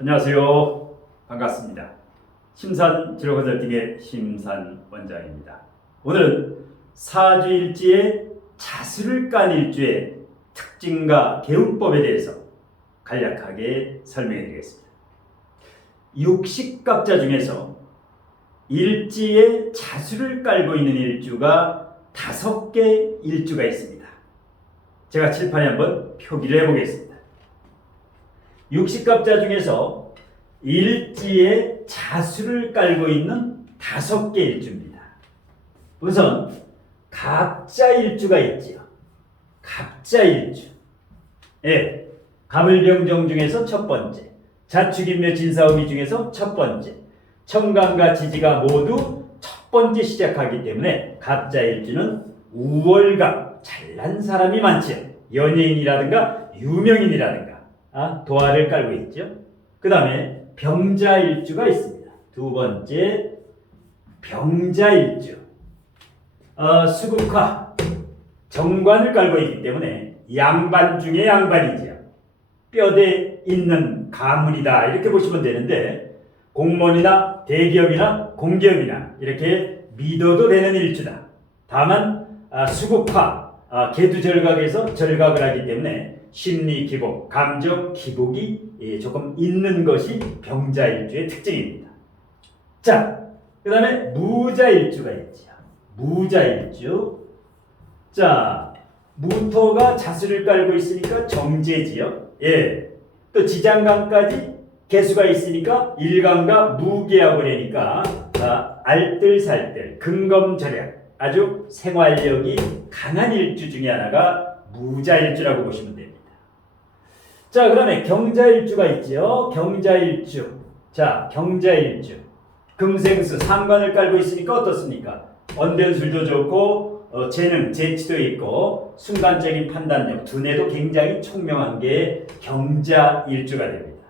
안녕하세요. 반갑습니다. 심산 진로컨설팅의 심산 원장입니다. 오늘은 사주일지의 자수를 깐 일주의 특징과 개운법에 대해서 간략하게 설명해 드리겠습니다. 육식갑자 중에서 일지에 자수를 깔고 있는 일주가 5개 일주가 있습니다. 제가 칠판에 한번 표기를 해보겠습니다. 육식갑자 중에서 일지에 자수를 깔고 있는 5개 일주입니다. 우선 갑자일주가 있지요. 갑자일주. 예, 갑을병정 중에서 첫 번째, 자축인묘 진사오미 중에서 첫 번째, 청간과 지지가 모두 첫 번째 시작하기 때문에 갑자일주는 우월갑, 잘난 사람이 많지요. 연예인이라든가 유명인이라든가 도화를 깔고 있죠. 그 다음에 병자일주가 있습니다. 두 번째 병자일주. 수국화, 정관을 깔고 있기 때문에 양반 중에 양반이죠. 뼈대 있는 가문이다 이렇게 보시면 되는데, 공무원이나 대기업이나 공기업이나 이렇게 믿어도 되는 일주다. 다만 수국화, 계두절각에서 절각을 하기 때문에 심리 기복, 감정 기복이 조금 있는 것이 병자일주의 특징입니다. 자, 그 다음에 무자일주가 있죠. 무자일주. 자, 무토가 자수를 깔고 있으니까 정제지요. 예. 또 지장간까지 개수가 있으니까 일간과 무게하고 그러니까 알뜰살뜰, 근검절약, 아주 생활력이 강한 일주 중에 하나가 무자일주라고 보시면 됩니다. 자, 그 다음에 경자일주가 있죠. 경자일주. 자, 경자일주. 금생수, 상관을 깔고 있으니까 어떻습니까? 언변술도 좋고, 재능, 재치도 있고, 순간적인 판단력, 두뇌도 굉장히 총명한 게 경자일주가 됩니다.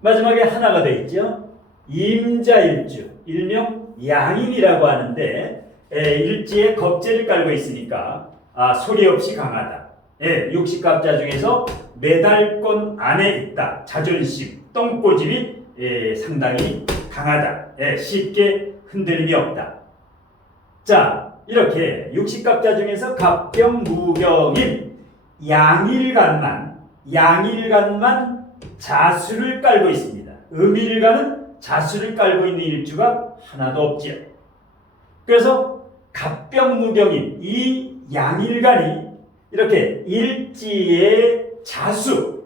마지막에 하나가 더 있죠. 임자일주. 일명 양인이라고 하는데, 일지에 겁재를 깔고 있으니까, 소리 없이 강하다. 예, 육식갑자 중에서 매달권 안에 있다. 자존심, 똥꼬집이 상당히 강하다. 예, 쉽게 흔들림이 없다. 자, 이렇게 육식갑자 중에서 갑병무경인 양일간만 자수를 깔고 있습니다. 음일간은 자수를 깔고 있는 일주가 하나도 없지요. 그래서 갑병무경인 이 양일간이 이렇게 일지에 자수,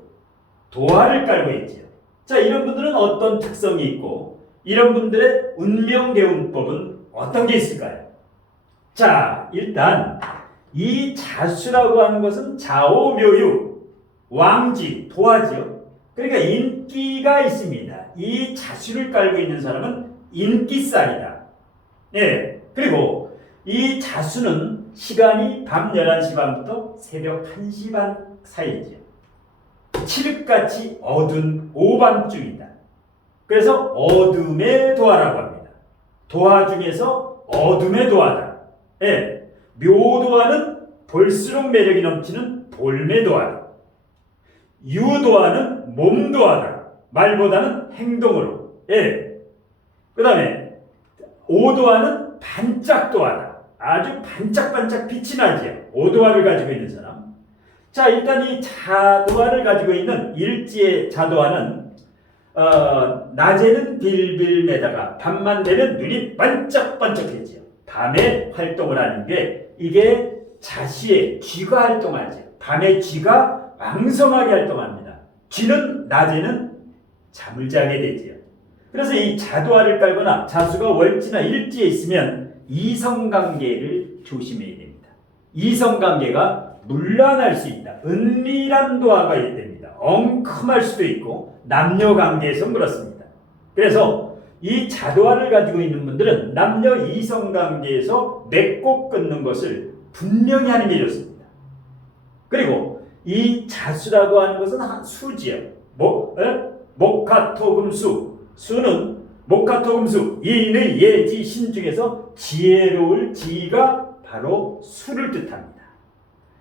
도화를 깔고 있지요. 자, 이런 분들은 어떤 특성이 있고 이런 분들의 운명개운법은 어떤 게 있을까요? 자, 일단 이 자수라고 하는 것은 자오묘유, 왕지, 도화지요. 그러니까 인기가 있습니다. 이 자수를 깔고 있는 사람은 인기살이다. 예, 그리고 이 자수는 시간이 밤 11시 반부터 새벽 1시 반 사이죠. 칠흑같이 어두운 오밤중이다. 그래서 어둠의 도화라고 합니다. 도화 중에서 어둠의 도화다. 예, 묘도화는 볼수록 매력이 넘치는 볼매도화다. 유도화는 몸도화다. 말보다는 행동으로. 예. 그 다음에 오도화는 반짝도화다. 아주 반짝반짝 빛이 나지요. 오도화를 가지고 있는 사람. 자, 일단 이 자도화를 가지고 있는 일지의 자도화는 낮에는 빌빌매다가 밤만 되면 눈이 반짝반짝해지요. 밤에 활동을 하는 게 이게 자시의 쥐가 활동하죠. 밤에 쥐가 왕성하게 활동합니다. 쥐는 낮에는 잠을 자게 되지요. 그래서 이 자도화를 깔거나 자수가 월지나 일지에 있으면 이성관계를 조심해야 됩니다. 이성관계가 문란할 수 있다. 은밀한 도화가 됩니다. 엉큼할 수도 있고 남녀관계에서 그렇습니다. 그래서 이 자도화를 가지고 있는 분들은 남녀 이성관계에서 맺고 끊는 것을 분명히 하는 게 좋습니다. 그리고 이 자수라고 하는 것은 한 수지요. 목화토금수. 수는 목화토금수, 예인의 예지 신 중에서 지혜로울 지가 바로 수를 뜻합니다.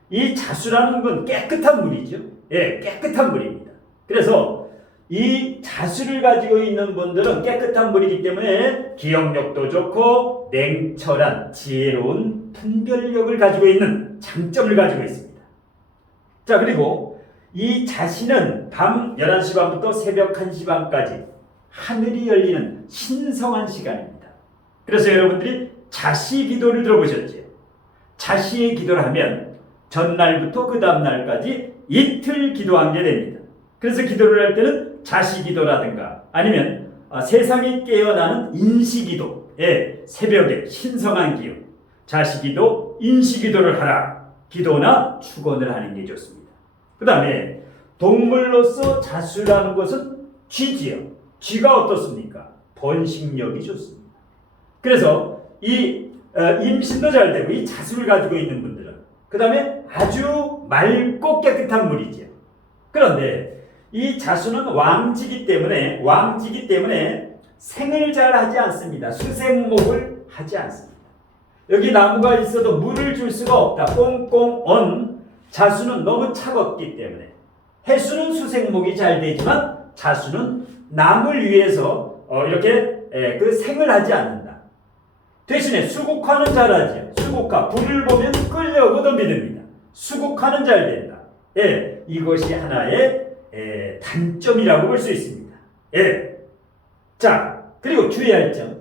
이 자수라는 건 깨끗한 물이죠. 예, 깨끗한 물입니다. 그래서 이 자수를 가지고 있는 분들은 깨끗한 물이기 때문에 기억력도 좋고 냉철한 지혜로운 분별력을 가지고 있는 장점을 가지고 있습니다. 자, 그리고 이 자신은 밤 11시 반부터 새벽 1시 반까지 하늘이 열리는 신성한 시간입니다. 그래서 여러분들이 자시 기도를 들어보셨죠? 자시의 기도를 하면 전날부터 그 다음날까지 이틀 기도한 게 됩니다. 그래서 기도를 할 때는 자시기도라든가 아니면 세상이 깨어나는 인시기도, 새벽에 신성한 기운, 자시기도, 인시기도를 하라. 기도나 축원을 하는 게 좋습니다. 그 다음에 동물로서 자수라는 것은 쥐지요. 쥐가 어떻습니까? 번식력이 좋습니다. 그래서 이 임신도 잘 되고 이 자수를 가지고 있는 분들은 그 다음에 아주 맑고 깨끗한 물이지요. 그런데 이 자수는 왕지기 때문에 생을 잘 하지 않습니다. 수생목을 하지 않습니다. 여기 나무가 있어도 물을 줄 수가 없다. 꽁꽁 언 자수는 너무 차갑기 때문에 해수는 수생목이 잘 되지만 자수는 남을 위해서 이렇게 그 생을 하지 않는다. 대신에 수국화는 잘하지요. 수국화 불을 보면 끌려오고 덤비듭니다. 수국화는 잘 된다. 이것이 하나의 단점이라고 볼 수 있습니다. 자, 그리고 주의할 점.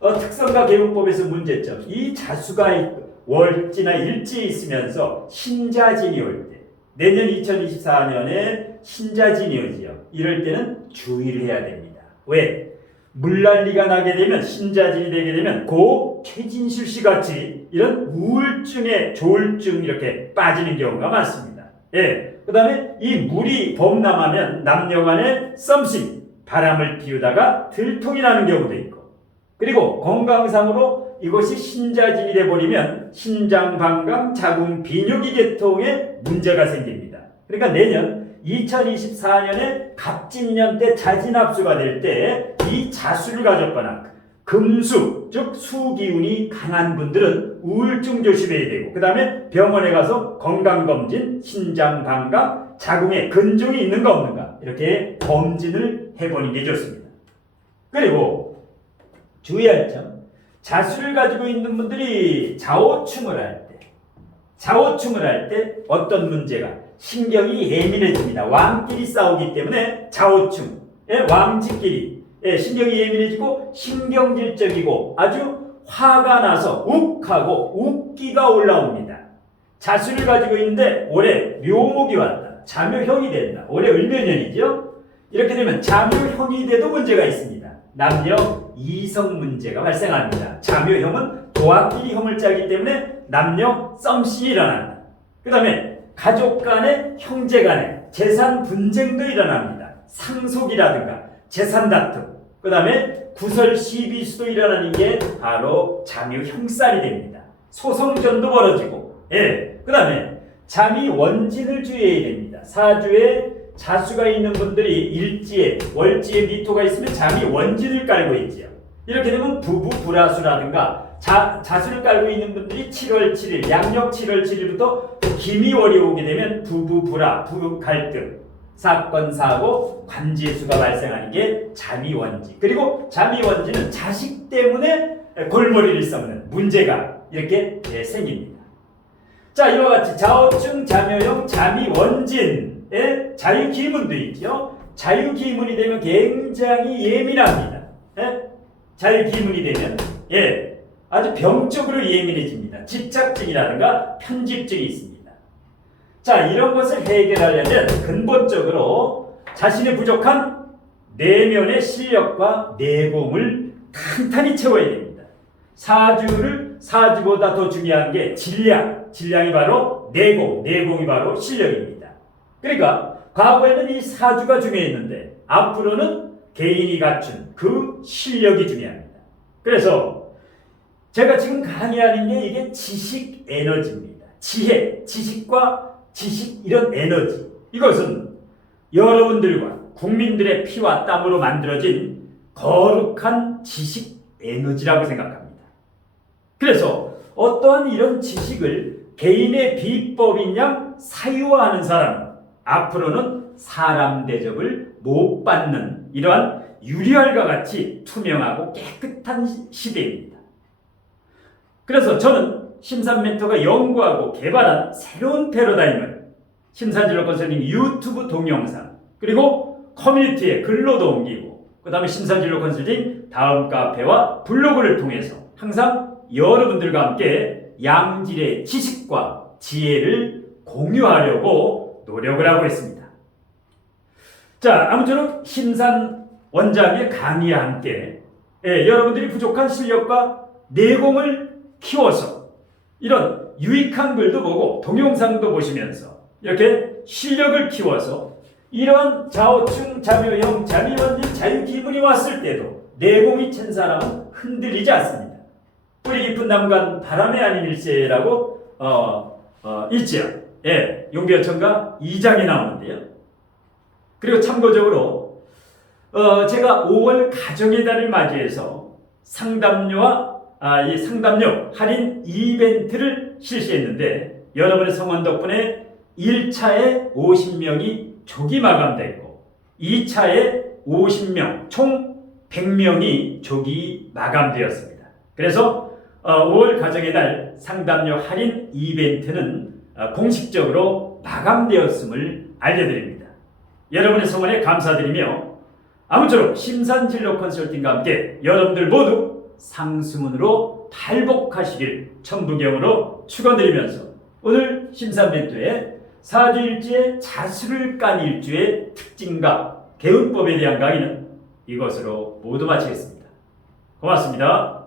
특성과 계급법에서 문제점. 이 자수가 월지나 일지에 있으면서 신자진이 올 때, 내년 2024년에 신자진이 오지요. 이럴 때는 주의를 해야 됩니다. 왜? 물난리가 나게 되면 신자진이 되게 되면 고 최진실 씨 같이 이런 우울증에 조울증 이렇게 빠지는 경우가 많습니다. 그 다음에 이 물이 범람하면 남녀간의 썸씽, 바람을 피우다가 들통이 나는 경우도 있고, 그리고 건강상으로 이것이 신자진이 돼버리면 신장, 방광, 자궁, 비뇨기 계통에 문제가 생깁니다. 그러니까 내년 2024년에 갑진년 때 자진합수가 될 때 이 자수를 가졌거나 금수, 즉 수기운이 강한 분들은 우울증 조심해야 되고, 그 다음에 병원에 가서 건강검진, 신장, 방광, 자궁에 근종이 있는가 없는가 이렇게 검진을 해보는 게 좋습니다. 그리고 주의할 점, 자수를 가지고 있는 분들이 자오충을 할 때 어떤 문제가, 신경이 예민해집니다. 왕끼리 싸우기 때문에 자오충, 왕지끼리 신경이 예민해지고 신경질적이고 아주 화가 나서 욱하고 웃기가 올라옵니다. 자수를 가지고 있는데 올해 묘목이 왔다. 자묘형이 된다. 올해 을묘년이죠. 이렇게 되면 자묘형이 돼도 문제가 있습니다. 남녀 이성 문제가 발생합니다. 자묘형은 도화끼리 형을 짜기 때문에 남녀 썸씽이 일어난다. 그 다음에 가족 간에, 형제 간에 재산 분쟁도 일어납니다. 상속이라든가 재산 다툼, 그 다음에 구설 시비수도 일어나는 게 바로 자묘 형살이 됩니다. 소송전도 벌어지고, 그 다음에 자미 원진을 주의해야 됩니다. 사주에 자수가 있는 분들이 일지에, 월지에 미토가 있으면 자미 원진을 깔고 있지요. 이렇게 되면 부부 불화수라든가 자수를 깔고 있는 분들이 7월 7일, 양력 7월 7일부터 기미월이 오게 되면 부부 불화, 부부 갈등, 사건, 사고, 관제수가 발생하는 게 자미원지. 그리고 자미원지는 자식 때문에 골머리를 썩는 문제가 이렇게 생깁니다. 자, 이와 같이 자오충, 자묘형, 자미원진의 자유기문도 있죠. 자유기문이 되면 굉장히 예민합니다. 자유기문이 되면 아주 병적으로 예민해집니다. 집착증이라든가 편집증이 있습니다. 자, 이런 것을 해결하려면 근본적으로 자신의 부족한 내면의 실력과 내공을 탄탄히 채워야 됩니다. 사주보다 더 중요한 게 질량이 바로 내공이 바로 실력입니다. 그러니까 과거에는 이 사주가 중요했는데 앞으로는 개인이 갖춘 그 실력이 중요합니다. 그래서 제가 지금 강의하는 게 이게 지식 에너지입니다. 지식과 지식, 이런 에너지, 이것은 여러분들과 국민들의 피와 땀으로 만들어진 거룩한 지식 에너지라고 생각합니다. 그래서 어떠한 이런 지식을 개인의 비법인 양 사유화하는 사람은 앞으로는 사람 대접을 못 받는 이러한 유리알과 같이 투명하고 깨끗한 시대입니다. 그래서 저는 심산 멘토가 연구하고 개발한 새로운 패러다임을 심산진로 컨설팅 유튜브 동영상 그리고 커뮤니티에 글로도 옮기고 그 다음에 심산진로 컨설팅 다음 카페와 블로그를 통해서 항상 여러분들과 함께 양질의 지식과 지혜를 공유하려고 노력을 하고 있습니다. 자, 아무쪼록 심산 원장의 강의와 함께 여러분들이 부족한 실력과 내공을 키워서 이런 유익한 글도 보고 동영상도 보시면서 이렇게 실력을 키워서 이러한 좌우충, 자묘형, 자미원진, 자유기분이 왔을 때도 내공이 찬 사람은 흔들리지 않습니다. 뿌리 깊은 나무간 바람에 아닌 일세라고 있지요. 용비어천가 2장에 나오는데요. 그리고 참고적으로 제가 5월 가정의 달을 맞이해서 이 상담료 할인 이벤트를 실시했는데 여러분의 성원 덕분에 1차에 50명이 조기 마감됐고 2차에 50명 총 100명이 조기 마감되었습니다. 그래서 5월 가정의 달 상담료 할인 이벤트는 공식적으로 마감되었음을 알려드립니다. 여러분의 성원에 감사드리며 아무쪼록 심산진로 컨설팅과 함께 여러분들 모두 상수문으로 탈복하시길 천부경으로 축원드리면서 오늘 심산멘토의 사주일주의 자수를 깐 일주의 특징과 개운법에 대한 강의는 이것으로 모두 마치겠습니다. 고맙습니다.